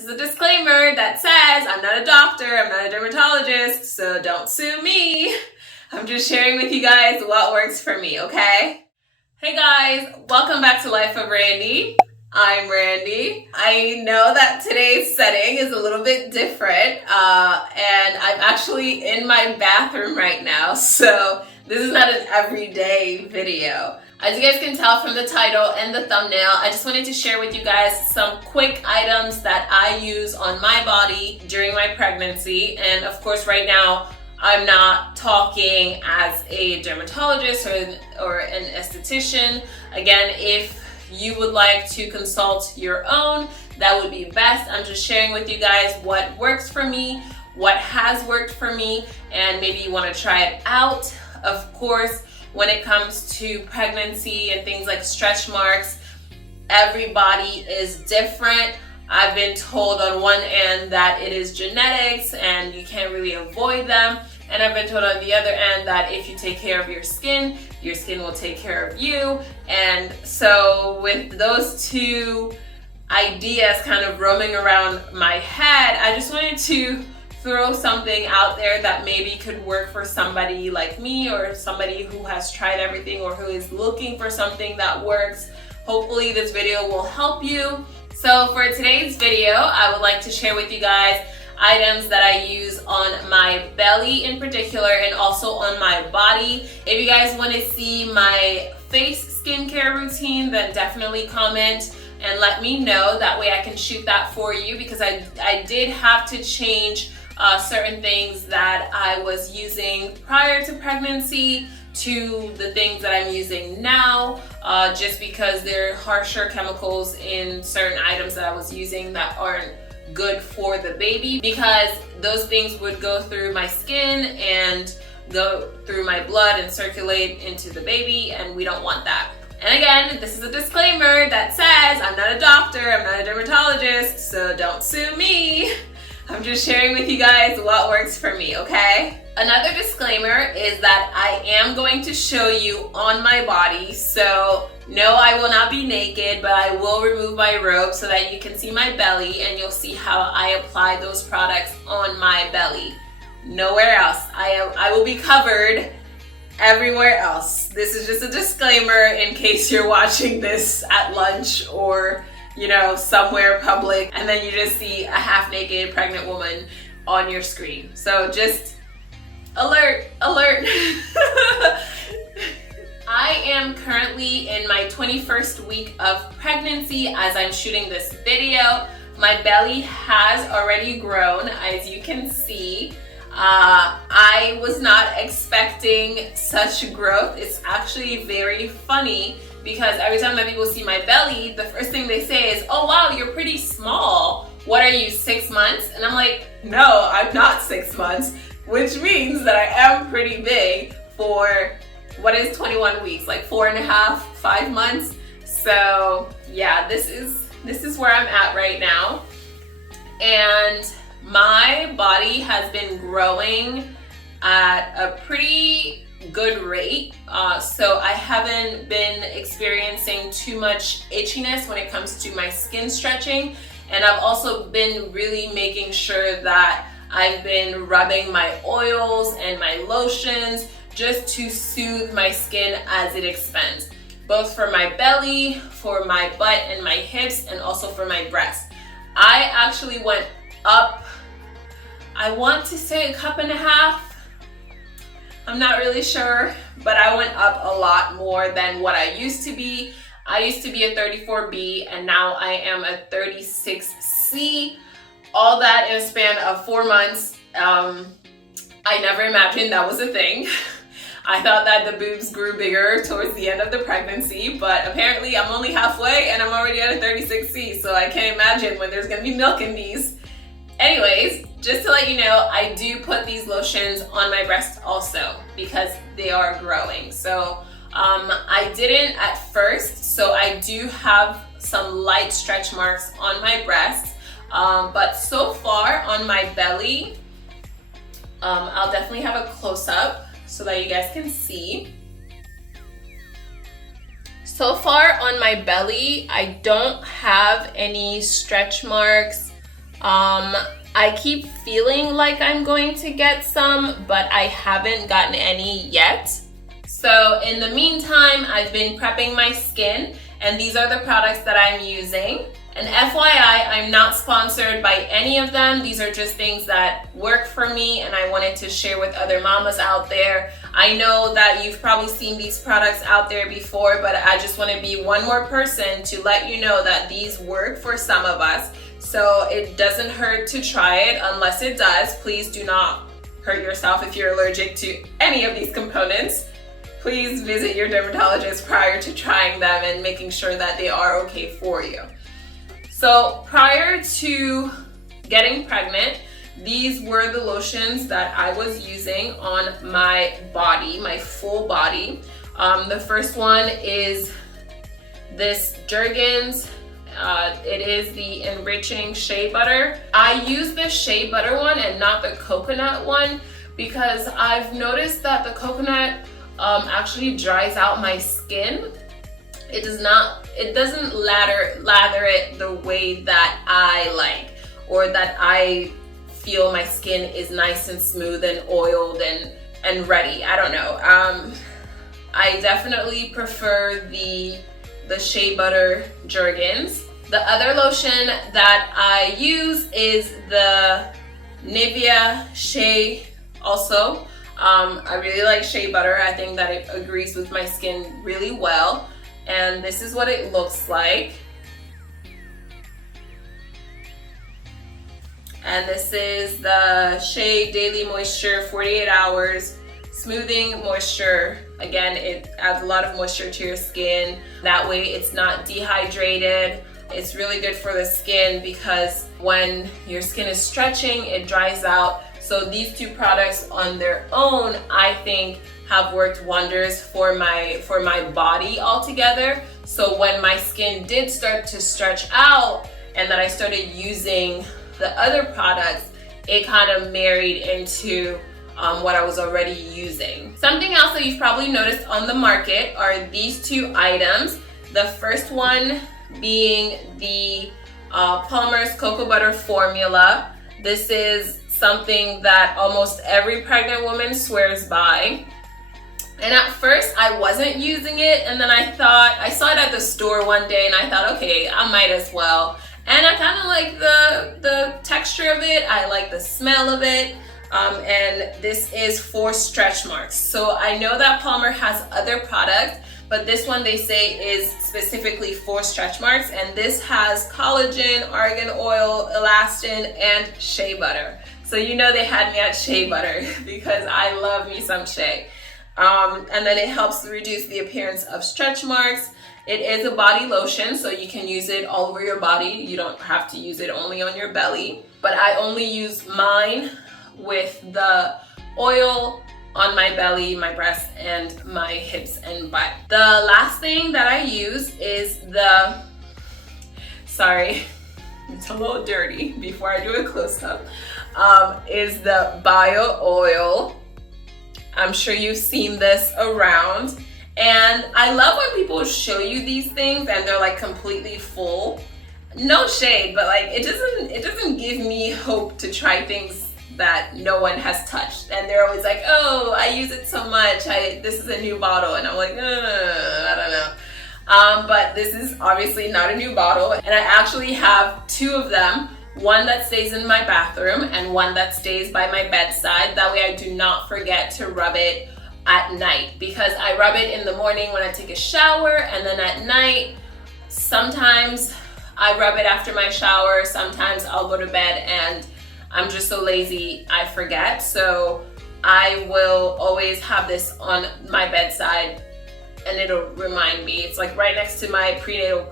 this is a disclaimer that says I'm not a doctor, I'm not a dermatologist, so don't sue me. I'm just sharing with you guys what works for me, okay? Hey guys, welcome back to Life of Randy. I'm Randy. I know that today's setting is a little bit different, and I'm actually in my bathroom right now, so this is not an everyday video. As you guys can tell from the title and the thumbnail, I just wanted to share with you guys some quick items that I use on my body during my pregnancy. And of course, right now, I'm not talking as a dermatologist or an esthetician. Again, if you would like to consult your own, that would be best. I'm just sharing with you guys what works for me, what has worked for me, and maybe you want to try it out. Of course, when it comes to pregnancy and things like stretch marks, everybody is different. I've been told on one end that it is genetics and you can't really avoid them. And I've been told on the other end that if you take care of your skin will take care of you. And so with those two ideas kind of roaming around my head, I just wanted to throw something out there that maybe could work for somebody like me or somebody who has tried everything or who is looking for something that works. Hopefully this video will help you. So for today's video, I would like to share with you guys items that I use on my belly in particular and also on my body. If you guys want to see my face skincare routine, then definitely comment and let me know. That way I can shoot that for you, because I did have to change certain things that I was using prior to pregnancy to the things that I'm using now, just because there are harsher chemicals in certain items that I was using that aren't good for the baby, because those things would go through my skin and go through my blood and circulate into the baby, and we don't want that. And again, this is a disclaimer that says I'm not a doctor, I'm not a dermatologist, so don't sue me. I'm just sharing with you guys what works for me, okay? Another disclaimer is that I am going to show you on my body. So no, I will not be naked, but I will remove my robe so that you can see my belly and you'll see how I apply those products on my belly. Nowhere else. I will be covered everywhere else. This is just a disclaimer in case you're watching this at lunch or somewhere public, and then you just see a half-naked pregnant woman on your screen. So just alert. I am currently in my 21st week of pregnancy as I'm shooting this video. My belly has already grown, as you can see. I was not expecting such growth. It's actually very funny, because every time that people see my belly, the first thing they say is, "Oh wow, you're pretty small. What are you, 6 months?" And I'm like, no, I'm not 6 months, which means that I am pretty big for what is 21 weeks, like 4.5, 5 months. So yeah, this is where I'm at right now. And my body has been growing at a pretty good rate, so I haven't been experiencing too much itchiness when it comes to my skin stretching. And I've also been really making sure that I've been rubbing my oils and my lotions just to soothe my skin as it expands, both for my belly, for my butt and my hips, and also for my breasts. I actually went up, I want to say 1.5 cups. I'm not really sure, but I went up a lot more than what I used to be. I used to be a 34B and now I am a 36C. All that in a span of 4 months. I never imagined that was a thing. I thought that the boobs grew bigger towards the end of the pregnancy, but apparently I'm only halfway and I'm already at a 36C, so I can't imagine when there's gonna be milk in these. Anyways, just to let you know, I do put these lotions on my breast also because they are growing. So I didn't at first, so I do have some light stretch marks on my breast. But so far on my belly, I'll definitely have a close-up so that you guys can see. So far on my belly, I don't have any stretch marks I keep feeling like I'm going to get some, but I haven't gotten any yet. So in the meantime, I've been prepping my skin, and these are the products that I'm using. And FYI, I'm not sponsored by any of them. These are just things that work for me, and I wanted to share with other mamas out there. I know that you've probably seen these products out there before, but I just want to be one more person to let you know that these work for some of us. So it doesn't hurt to try it unless it does. Please do not hurt yourself if you're allergic to any of these components. Please visit your dermatologist prior to trying them and making sure that they are okay for you. So prior to getting pregnant, these were the lotions that I was using on my body, my full body. The first one is this Jergens. It is the Enriching Shea Butter. I use the Shea Butter one and not the coconut one because I've noticed that the coconut actually dries out my skin. It doesn't lather it the way that I like, or that I feel my skin is nice and smooth and oiled and ready. I don't know. I definitely prefer the Shea Butter Jergens. The other lotion that I use is the NIVEA Shea also. I really like Shea Butter. I think that it agrees with my skin really well. And this is what it looks like. And this is the Shea Daily Moisture 48 Hours Smoothing Moisture. Again, it adds a lot of moisture to your skin. That way it's not dehydrated. It's really good for the skin because when your skin is stretching, it dries out. So these two products on their own, I think, have worked wonders for my body altogether. So when my skin did start to stretch out and then I started using the other products, it kind of married into what I was already using. Something else that you've probably noticed on the market are these two items. The first one being the Palmer's Cocoa Butter Formula. This is something that almost every pregnant woman swears by. And at first I wasn't using it, and then I saw it at the store one day and I thought, okay, I might as well. And I kind of like the texture of it. I like the smell of it. And this is for Stretchmarks. So I know that Palmer has other products, but this one they say is specifically for Stretchmarks. And this has collagen, argan oil, elastin, and shea butter. So you know they had me at shea butter because I love me some shea. And then it helps reduce the appearance of stretch marks. It is a body lotion, so you can use it all over your body. You don't have to use it only on your belly. But I only use mine with the oil on my belly, my breasts, and my hips and butt. The last thing that I use is sorry, it's a little dirty before I do a close-up, is the bio oil. I'm sure you've seen this around. And I love when people show you these things and they're like completely full. No shade, but like it doesn't give me hope to try things that no one has touched. And they're always like, oh, I use it so much. This is a new bottle. And I'm like, I don't know. But this is obviously not a new bottle. And I actually have two of them. One that stays in my bathroom and one that stays by my bedside. That way I do not forget to rub it at night, because I rub it in the morning when I take a shower, and then at night, sometimes I rub it after my shower, sometimes I'll go to bed and I'm just so lazy I forget. So I will always have this on my bedside and it'll remind me. It's like right next to my prenatal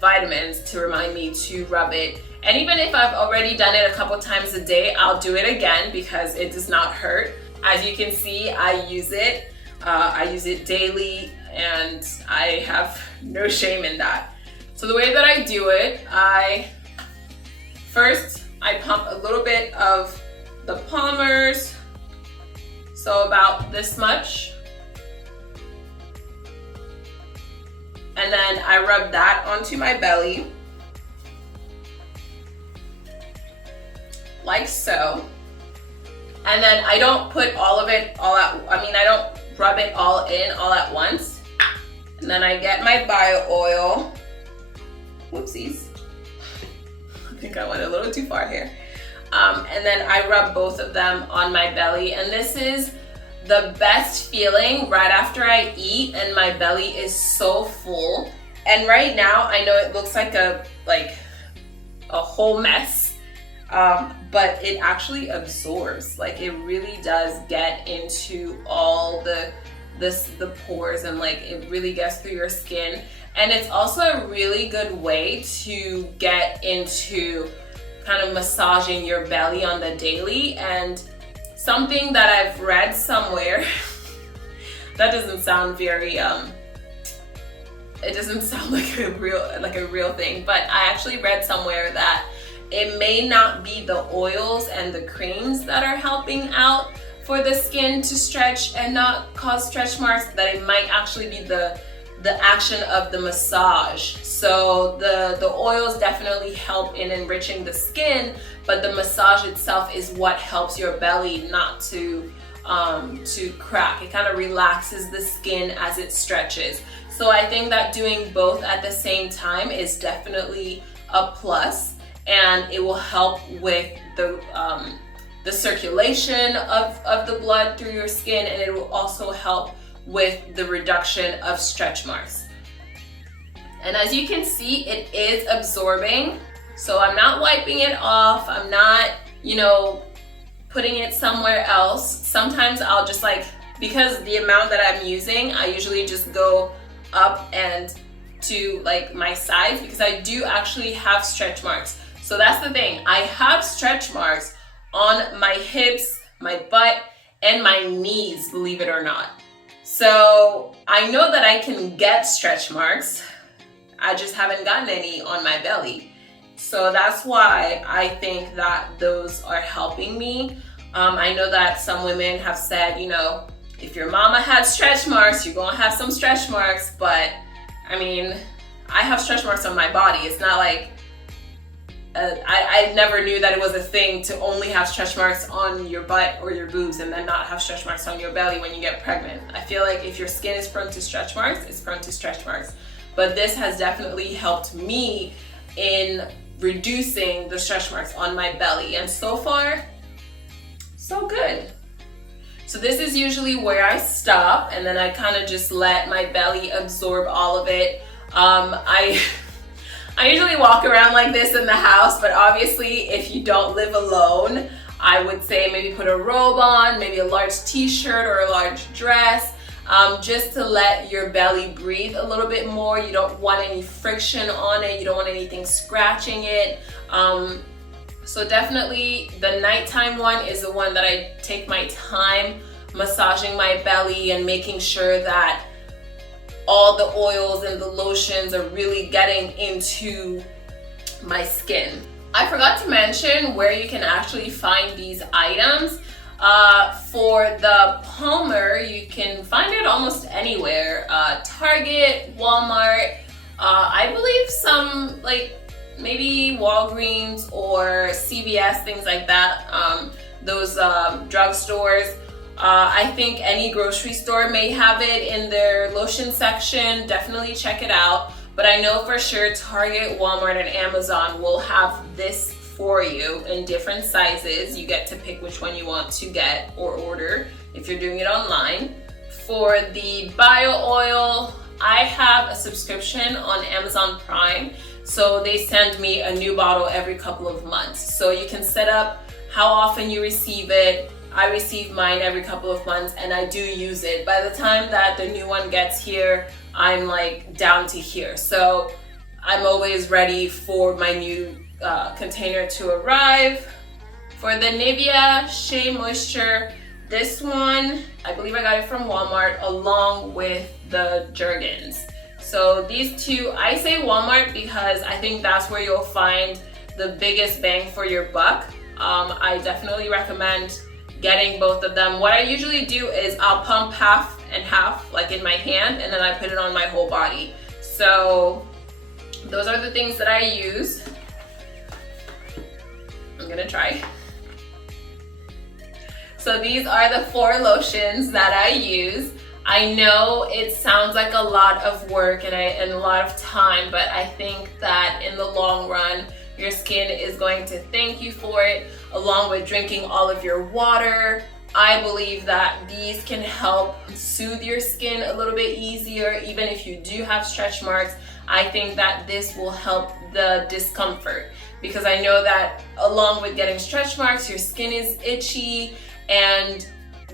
vitamins to remind me to rub it. And even if I've already done it a couple times a day, I'll do it again because it does not hurt. As you can see, I use it daily, and I have no shame in that. So the way that I do it, first I pump a little bit of the Palmer's, so about this much. And then I rub that onto my belly. like so. And then I don't put all of it I don't rub it all in all at once. And then I get my bio oil. Whoopsies. I think I went a little too far here. And then I rub both of them on my belly. And this is the best feeling right after I eat and my belly is so full. And right now, I know it looks like a whole mess, but it actually absorbs. Like, it really does get into all the pores, and like it really gets through your skin. And it's also a really good way to get into kind of massaging your belly on the daily. And something that I've read somewhere, that doesn't sound very, it doesn't sound like a real thing, but I actually read somewhere that it may not be the oils and the creams that are helping out for the skin to stretch and not cause stretch marks, that it might actually be the action of the massage. So the oils definitely help in enriching the skin, but the massage itself is what helps your belly not to crack. It kind of relaxes the skin as it stretches. So I think that doing both at the same time is definitely a plus, and it will help with the circulation of the blood through your skin, and it will also help with the reduction of stretch marks. And as you can see, it is absorbing. So I'm not wiping it off. I'm not, putting it somewhere else. Sometimes I'll just because the amount that I'm using, I usually just go up and to like my sides, because I do actually have stretch marks. So that's the thing. I have stretch marks on my hips, my butt, and my knees, believe it or not. So I know that I can get stretch marks. I just haven't gotten any on my belly. So that's why I think that those are helping me. I know that some women have said, if your mama had stretch marks, you're gonna have some stretch marks. But I mean, I have stretch marks on my body. It's not like, I never knew that it was a thing to only have stretch marks on your butt or your boobs and then not have stretch marks on your belly when you get pregnant. I feel like if your skin is prone to stretch marks, it's prone to stretch marks. But this has definitely helped me in reducing the stretch marks on my belly. And so far, so good. So this is usually where I stop, and then I kind of just let my belly absorb all of it. I usually walk around like this in the house, but obviously if you don't live alone, I would say maybe put a robe on, maybe a large t-shirt or a large dress, just to let your belly breathe a little bit more. You don't want any friction on it. You don't want anything scratching it. So definitely the nighttime one is the one that I take my time massaging my belly and making sure that all the oils and the lotions are really getting into my skin. I forgot to mention where you can actually find these items. For the Palmer, you can find it almost anywhere. Target, Walmart, I believe some maybe Walgreens or CVS, things like that. Those drugstores. I think any grocery store may have it in their lotion section. Definitely check it out. But I know for sure Target, Walmart, and Amazon will have this for you in different sizes. You get to pick which one you want to get or order if you're doing it online. For the bio oil, I have a subscription on Amazon Prime. So they send me a new bottle every couple of months. So you can set up how often you receive it. I receive mine every couple of months, and I do use it. By the time that the new one gets here, I'm down to here. So I'm always ready for my new container to arrive. For the NIVEA Shea Moisture, this one, I believe I got it from Walmart along with the Jergens. So these two, I say Walmart because I think that's where you'll find the biggest bang for your buck. I definitely recommend getting both of them. What I usually do is I'll pump half and half, in my hand, and then I put it on my whole body. So those are the things that I use. I'm gonna try. So these are the 4 lotions that I use. I know it sounds like a lot of work and a lot of time, but I think that in the long run, your skin is going to thank you for it, along with drinking all of your water. I believe that these can help soothe your skin a little bit easier, even if you do have stretch marks. I think that this will help the discomfort, because I know that along with getting stretch marks, your skin is itchy, and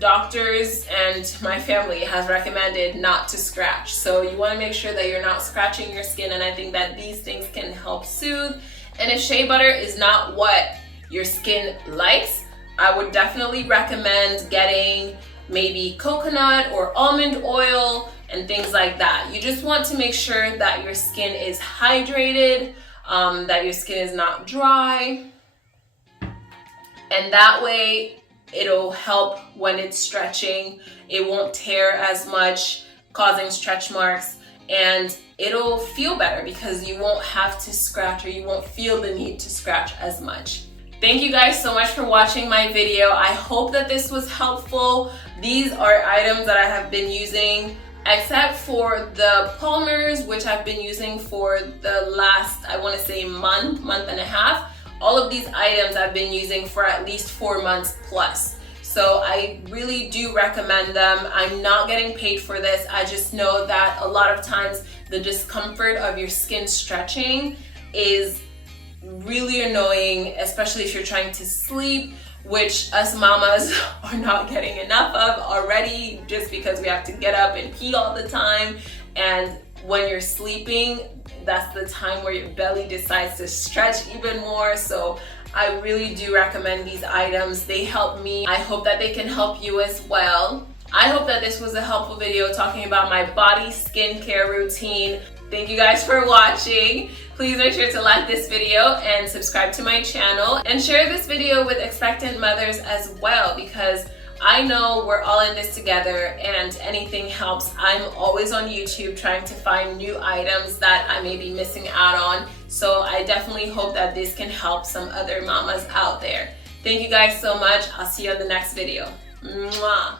doctors and my family has recommended not to scratch. So you want to make sure that you're not scratching your skin, and I think that these things can help soothe. And if shea butter is not what your skin likes, I would definitely recommend getting maybe coconut or almond oil and things like that. You just want to make sure that your skin is hydrated, that your skin is not dry, and that way it'll help when it's stretching. It won't tear as much, causing stretch marks, and it'll feel better because you won't have to scratch, or you won't feel the need to scratch as much. Thank you guys so much for watching my video. I hope that this was helpful. These are items that I have been using, except for the polymers, which I've been using for the last, I want to say month and a half. All of these items I've been using for at least 4 months plus. So I really do recommend them. I'm not getting paid for this. I just know that a lot of times the discomfort of your skin stretching is really annoying, especially if you're trying to sleep, which us mamas are not getting enough of already, just because we have to get up and pee all the time. And when you're sleeping, that's the time where your belly decides to stretch even more. So I really do recommend these items. They help me. I hope that they can help you as well. I hope that this was a helpful video talking about my body skincare routine. Thank you guys for watching. Please make sure to like this video and subscribe to my channel, and share this video with expectant mothers as well, because I know we're all in this together and anything helps. I'm always on YouTube trying to find new items that I may be missing out on. So I definitely hope that this can help some other mamas out there. Thank you guys so much. I'll see you on the next video. Mwah.